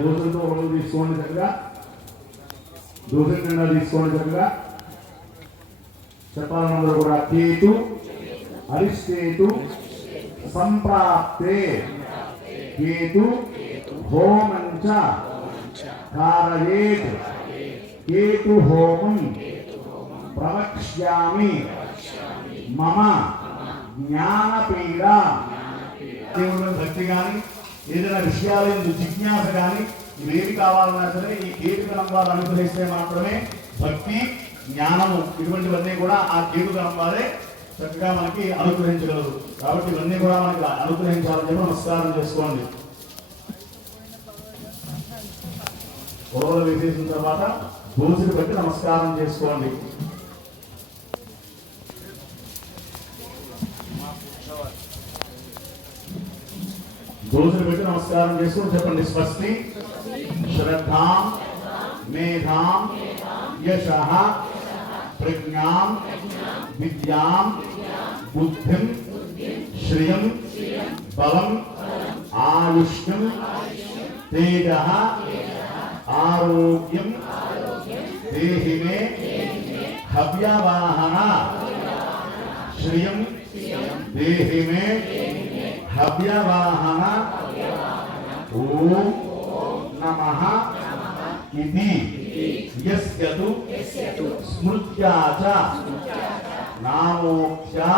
దోషంతో ఒకరు తీసుకోండి చక్కగా దోషం కింద తీసుకోండి చక్కగా చెప్పాలన్నది కూడా కేతు అరిష్టేతు సంప్రాప్తే. కేతు హోమంచ. కారయేత్ కేతు హోమం. ప్రవక్ష్యామి. మమ. జ్ఞానపీడ దేవుడు భక్తి కానీ ఏదైనా విషయాలు జిజ్ఞాస కానీ ఇవేమి కావాలన్నా సరే ఈ కేతు వారు అనుగ్రహిస్తే మాత్రమే భక్తి జ్ఞానము ఇటువంటివన్నీ కూడా ఆ కేతు వారే చక్కగా మనకి అనుగ్రహించగలరు. కాబట్టి ఇవన్నీ కూడా మనకి అనుగ్రహించాలని చెప్పి నమస్కారం చేసుకోండి. పొలవలు వేసేసిన తర్వాత దోసిని పెట్టి నమస్కారం చేసుకోండి. దోసిని పెట్టి నమస్కారం చేసుకుని చెప్పండి. స్వస్తి శ్రద్ధాం మేధాం యశ ప్రజ్ఞాం విద్యాం बुद्धिम श्रियम बलम आयुष्यम तेज आरोग्यम देहि हव्यवाहना श्रियम देहि मे हव्यवाहना ओम नमः इति। यस्य तु स्मृत्या च। नामोक्त्या